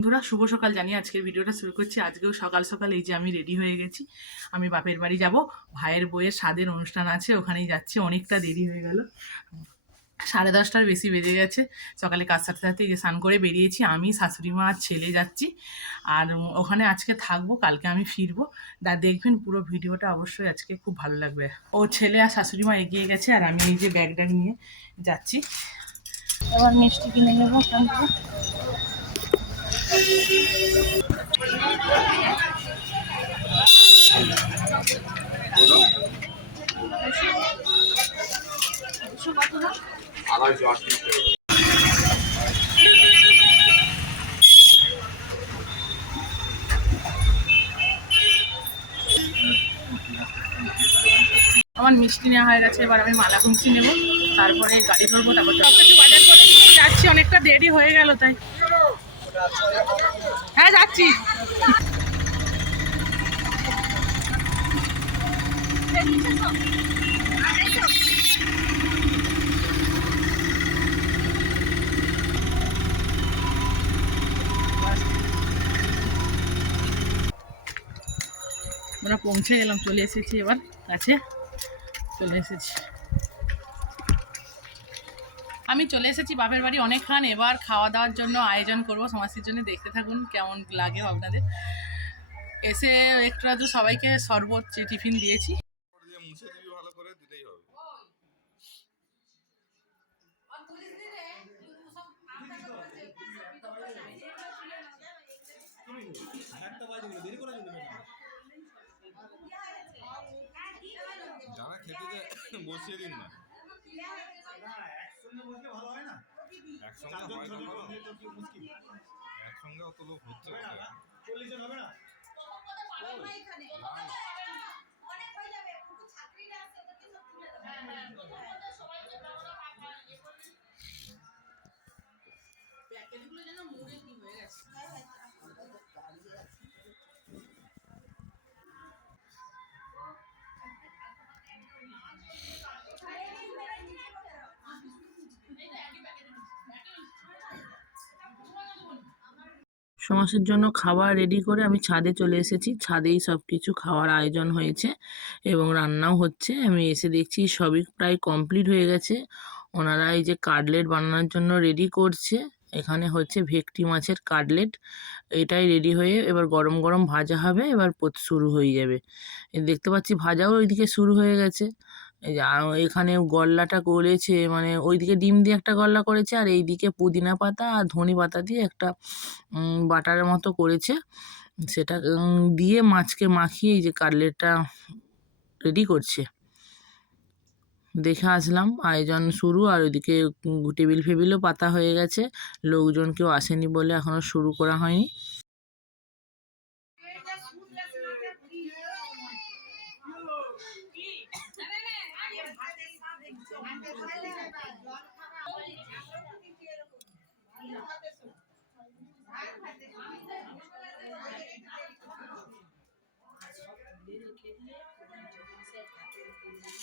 বন্ধুরা, শুভ সকাল জানি আজকের ভিডিওটা শুরু করছি। আজকেও সকাল সকাল এই যে আমি রেডি হয়ে গেছি। আমি বাপের বাড়ি যাব। ভাইয়ের বইয়ের স্বাদের অনুষ্ঠান আছে, ওখানেই যাচ্ছি। অনেকটা দেরি হয়ে গেল। সাড়ে দশটার বেশি বেজে গেছে। সকালে কাজ সাথে সাথে এই যে স্নান করে বেরিয়েছি। আমি, শাশুড়ি মা আর ছেলে যাচ্ছি। আর ওখানে আজকে থাকব, কালকে আমি ফিরবো। দা, দেখবেন পুরো ভিডিওটা অবশ্যই আজকে খুব ভালো লাগবে। ও ছেলে আর শাশুড়ি মা এগিয়ে গেছে, আর আমি এই যে ব্যাগ ট্যাগ নিয়ে যাচ্ছি। এবার মিষ্টি কিনে নেব। আমার মিষ্টি নেওয়া হয়ে গেছে, এবার আমি মালা কুঞ্চি নেব, তারপরে গাড়ি ধরবো, তারপর সব কিছু করে যাচ্ছি, অনেকটা দেরি হয়ে গেল তাই। হ্যাঁ যাচ্ছি। আমরা পৌঁছে গেলাম চলে এসেছি এবার কাছে। চলে এসেছি। আমি চলে এসেছি বাপের বাড়ি অনেকক্ষণ এবার খাওয়া দাওয়ার জন্য আয়োজন করব। সমাজের জন্য দেখতে থাকুন কেমন লাগে আপনাদের। এসে একটু আধটু সবাইকে শরবত, টিফিন দিয়েছি। দিবি ভালো করে হবে না? একসঙ্গে হয় না ভালো। একসঙ্গে অত লোক হচ্ছে কোথায়? সমাজের জন্য খাবার রেডি করে আমি ছাদে চলে এসেছি। ছাদেই সব কিছু খাওয়ার আয়োজন হয়েছে এবং রান্নাও হচ্ছে। আমি এসে দেখছি সবই প্রায় কমপ্লিট হয়ে গেছে। ওনারা এই যে কাটলেট বানানোর জন্য রেডি করছে। এখানে হচ্ছে ভেটকি মাছের কাটলেট এটাই রেডি হয়ে এবার গরম গরম ভাজা হবে। এবার শুরু হয়ে যাবে। দেখতে পাচ্ছি ভাজাও ওইদিকে শুরু হয়ে গেছে। এই এখানে গল্লাটা করেছে মানে ওইদিকে ডিম দিয়ে একটা গল্লা করেছে, আর এইদিকে পুদিনা পাতা আর ধনে পাতা দিয়ে একটা বাটারের মতো করেছে। সেটা দিয়ে মাছকে মাখিয়ে এই যে কাটলেটটা রেডি করছে। দেখে আসলাম, আয়োজন শুরু, আর ওইদিকে টেবিল ফেবিলও পাতা হয়ে গেছে। লোকজন কেউ আসেনি বলে এখনও শুরু করা হয়নি।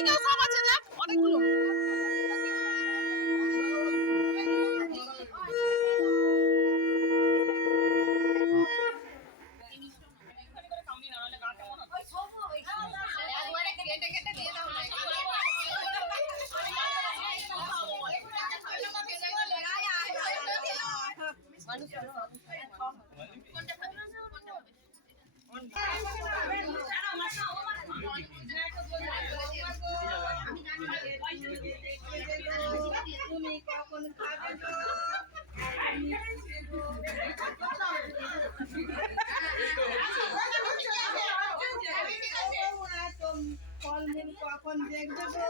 দিকেও সব আছে দেখ অনেকগুলো। ফলমূল কখন দেখবে?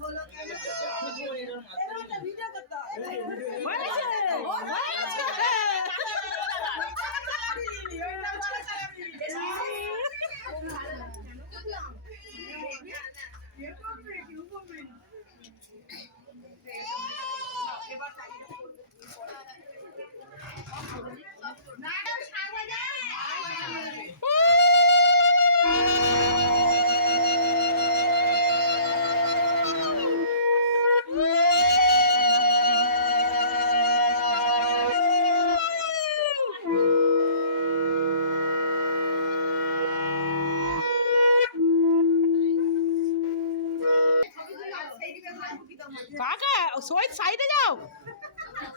হলো কেন ভিডিও করতে কাকা সাইডে যাও।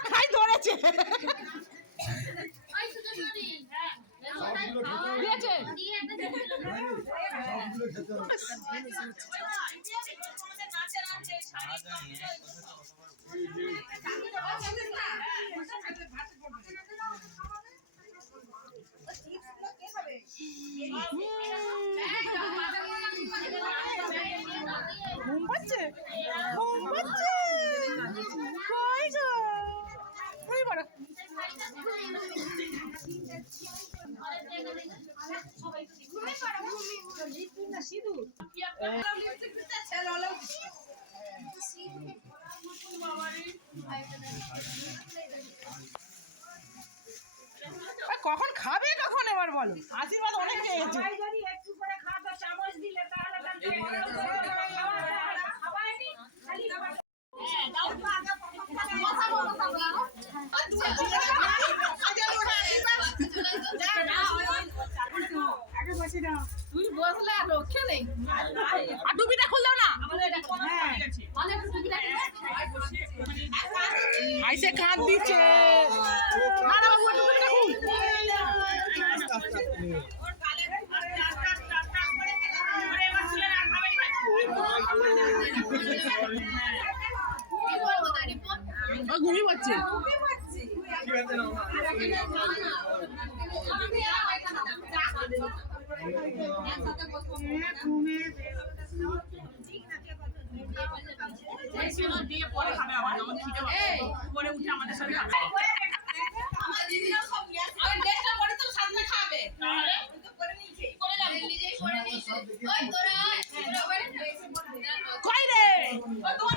খাই ধরেছে। দিয়েছে। কখন খাবে কখন এবার বলো? আশীর্বাদ অনেক হয়ে গেছে আর টুপিটা খুল দাও না আইসে কাঁদ দিচ্ছে না না বাবু টুপিটা খুল ও ঘুমিয়ে পড়ছে পরে উঠে আমাদের সাথে কই রে ওই!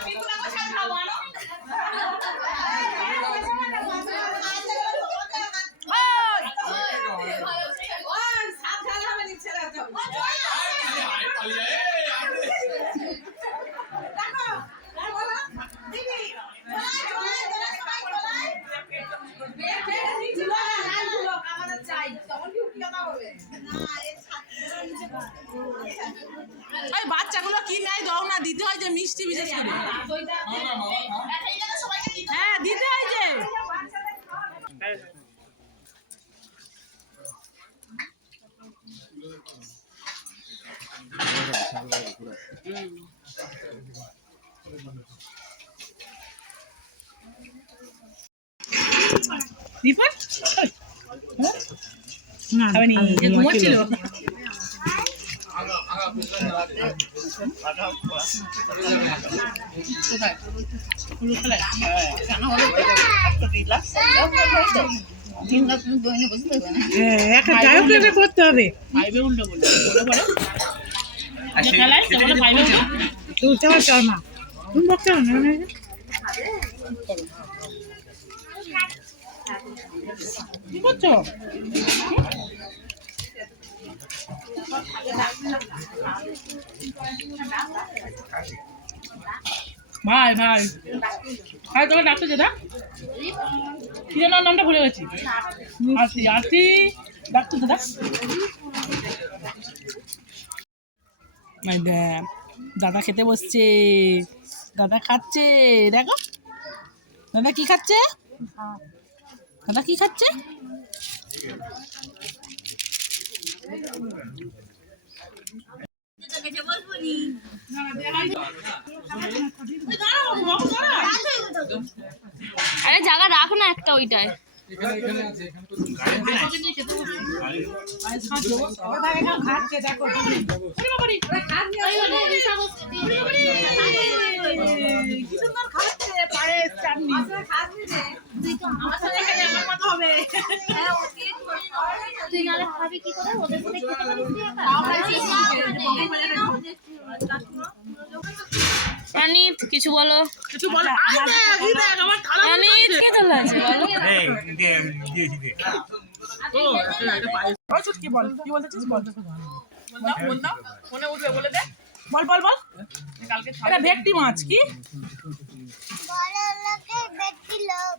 ওই বাচ্চাগুলো কি নেয় দাও না দিতে হয় যে মিষ্টি বিশেষ করে হ্যাঁ দিতে হয় যে রিপোর্ট খাবেনি যে ঘুমাচ্ছিল একটা গায়ক করতে হবে। ফাইভে উল্টো বলে শর্মা তুমি বকতে হবে না। করছ ভাই ভাই। ভাই তোমার ডাক্তার যেটা কি যেন নামটা ভুলে গেছি। আসি আরতি ডাক্তার দাদা দাদা খেতে বসছে। দাদা খাচ্ছে, দেখো। দাদা কি খাচ্ছে? দাদা কি খাচ্ছে? আরে জায়গা রাখ না একটা ওইটায়। খাচ্ছে দেখো কি সুন্দর খাচ্ছে পায়েস চাটনি তুই খাবি কি করে? ওদের সাথে খেতে পারিস তুই একা? অনিত কিছু বলো। কিছু বল অনিত কে তোলা আছে বলো বল কি বলতে চাস? বল। বল দাও, বল দাও উঠবে বলে দে। বল বল বল। কালকে এটা ভেটকি মাছ কি? বড় লোকের ভেটকি লোক।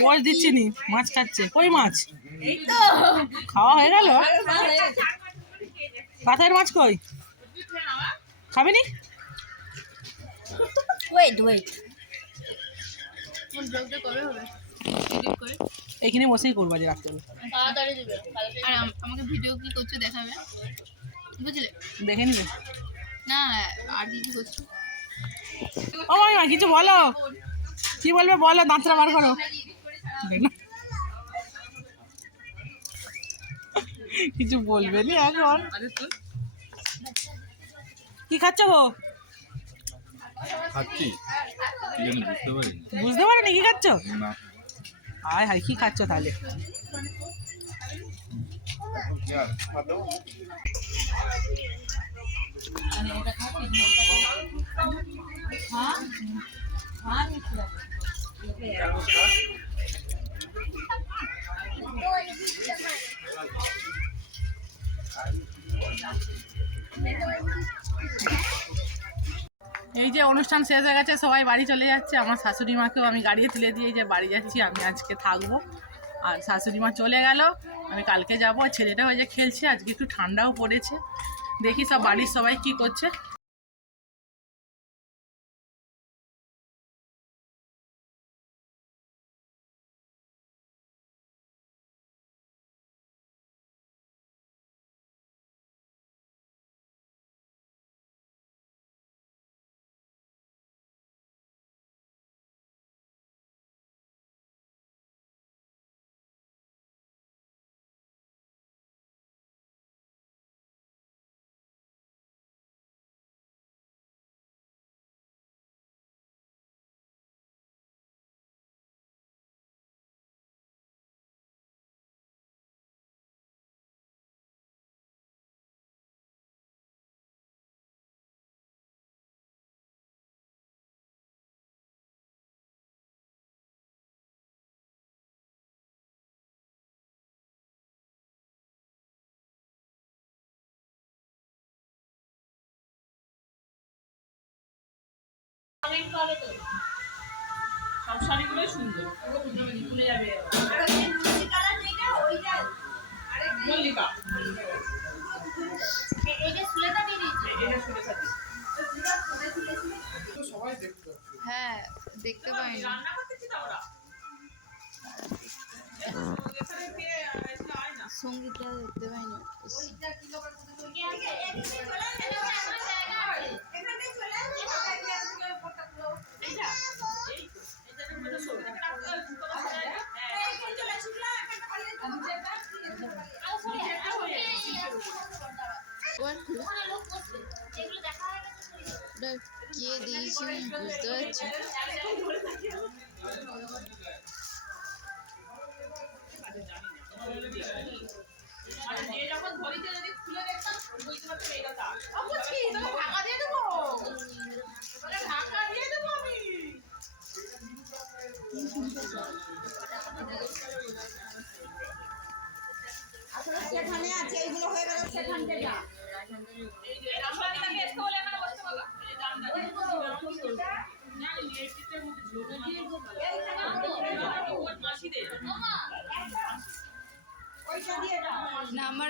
বল দিচ্ছি নি মাছ খাচ্ছে। কই মাছ? খাওয়া হয়ে গেল? কাঁথার মাছ কই? খাবে নি? ওয়েট ওয়েট এখানে বসেই করব যে রাখতে হবে আর আম- আমাকে ভিডিও কি করছ দেখাবে? বুঝলে? দেখে নিবে? না আর কি কি করছ? ও মামিমা কিছু বলো। কি বলবে বলো দাঁতটা বার করো। কিছু বলবে নি এখন? কি খাচ্ছ গো? খাচ্ছি। বুঝতে পারি বুঝতে পারো কি খাচ্ছ? না। আয় হায় কি খাচ্ছ তাহলে? এই যে অনুষ্ঠান শেষ হয়ে গেছে, সবাই বাড়ি চলে যাচ্ছে। আমার শাশুড়ি মাকেও আমি গাড়িতে তুলে দিয়ে যে বাড়ি যাচ্ছি, আমি আজকে থাকব। আর শাশুড়ি মা চলে গেল, আমি কালকে যাব। ছেলেটা ওই যে খেলছে, আজকে একটু ঠান্ডাও পড়েছে। দেখি সব বাড়ির সবাই কি করছে। সব হ্যাঁ দেখতে পাইনি। রান্না সঙ্গীতটা দেখতে পাইনি। কে দিয়েছি বুঝতে পারছি যে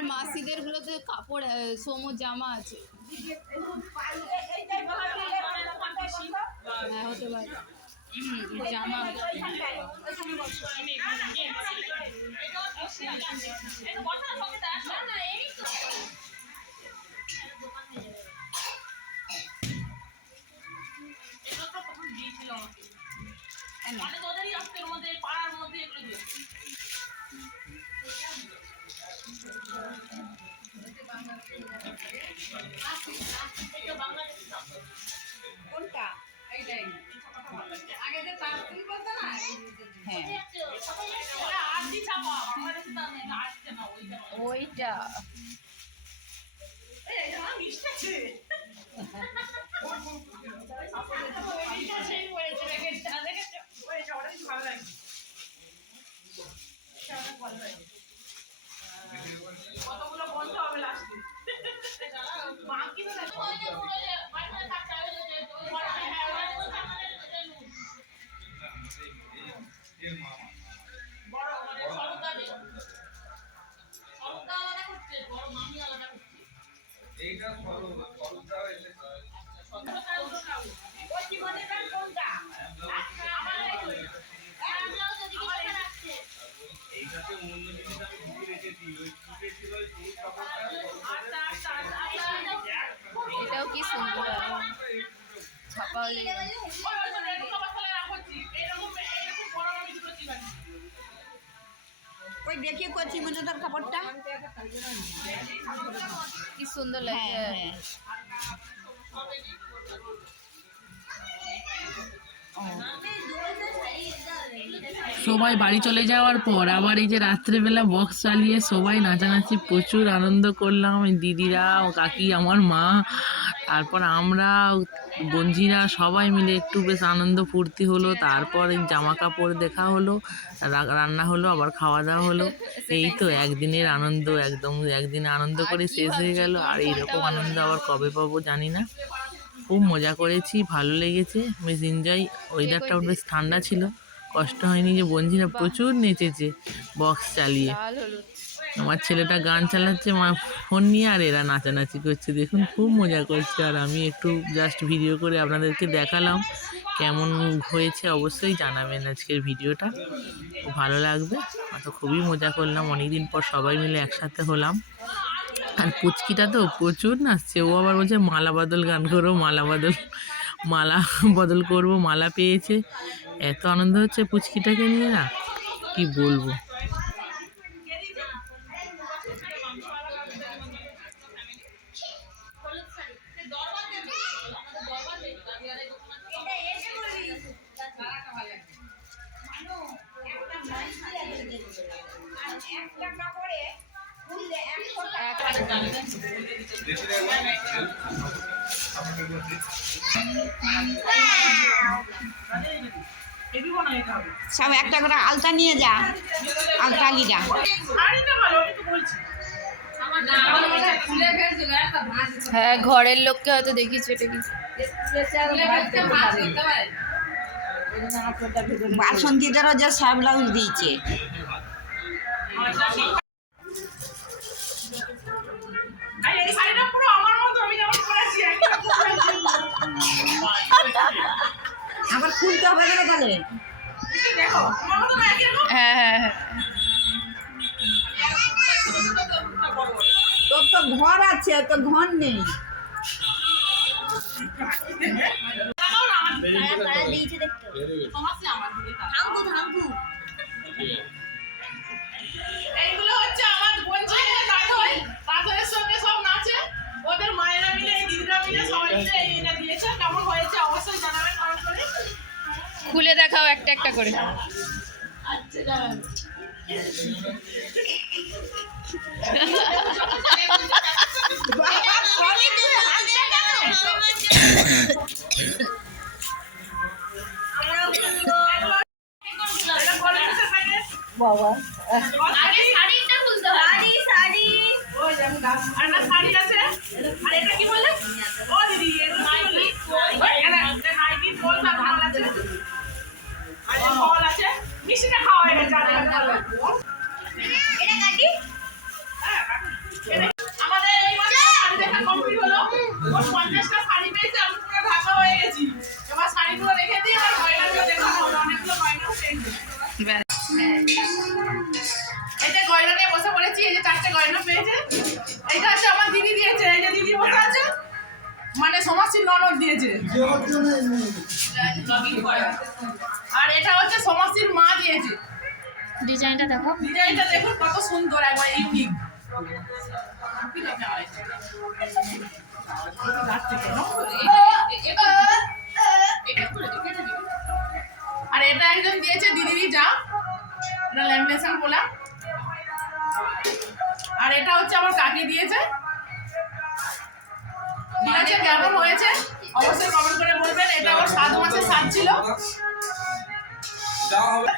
আমার মাসিদের গুলোতে কাপড় সোমো জামা আছে হ্যাঁ হতে পারে জামা কোনটা ওই দেখি করছি মজুদার কাপড়টা। কি সুন্দর লাগে হ্যাঁ সবাই বাড়ি চলে যাওয়ার পর আবার এই যে রাত্রেবেলা বক্স চালিয়ে সবাই নাচানাচি, প্রচুর আনন্দ করলাম। দিদিরা, ও কাকি, আমার মা, তারপর আমরা, বঞ্জিরা সবাই মিলে একটু বেশ আনন্দ ফুর্তি হলো। তারপর জামা কাপড় দেখা হলো রান্না হলো, আবার খাওয়া দাওয়া হলো। এই তো একদিনের আনন্দ, একদম একদিনে আনন্দ করে শেষ হয়ে গেল। আর এইরকম আনন্দ আবার কবে পাবো জানি না। খুব মজা করেছি, ভালো লেগেছে, বেশ এনজয় ওয়েদারটাও বেশ ঠান্ডা ছিল। কষ্ট হয়নি যে বঞ্জিরা প্রচুর নেচেছে বক্স চালিয়ে। আমার ছেলেটা গান চালাচ্ছে মা ফোন নিয়ে আর এরা নাচানাচি করছে। দেখুন খুব মজা করছে। আর আমি একটু জাস্ট ভিডিও করে আপনাদেরকে দেখালাম কেমন হয়েছে অবশ্যই জানাবেন আজকের ভিডিওটা। খুব ভালো লাগবে। তো খুবই মজা করলাম। অনেকদিন পর সবাই মিলে একসাথে হলাম। আর পুচকিটা তো প্রচুর নাচছে। ও আবার বলছে মালা বদল গান করব মালা বদল মালা বদল করব মালা পেয়েছে। এত আনন্দ হচ্ছে পুচকিটাকে নিয়ে না? কি বলব? একটা সব একটা করে আলতা নিয়ে যা আলতা নিয়ে যা হ্যাঁ ঘরের লোককে হয়তো দেখিস এটা কি? বাসন্তীদেরও যে সব ব্লাউজ দিয়েছে। আমার মতো আমি যেমন লাগছে। আবার খুলতে হবে না তাহলে হ্যাঁ হ্যাঁ হ্যাঁ। তোর তো ঘর আছে তো ঘর নেই। এইগুলো হচ্ছে আমার পাথরের সঙ্গে সব নাচে। ওদের মায়েরা মিলে দিদিরা মিলে সবাই মিলে খুলে দেখাও একটা একটা করে। এটা সমাজসীর দিয়েছে। আর এটা হচ্ছে সমাজসীর মা দিয়েছে। ডিজাইনটা দেখো। ডিজাইনটা দেখুন কত সুন্দর একবার ইউনিক। আর এটা একজন দিয়েছে দিদি যা। এটা ল্যামিনেশন বলা। আর এটা হচ্ছে আমার কাকি দিয়েছে। ঠিক আছে কেমন হয়েছে? অবশ্যই কমেন্ট করে বলবেন এটা আমার সাত মাসের সাত ছিল। যা হবে।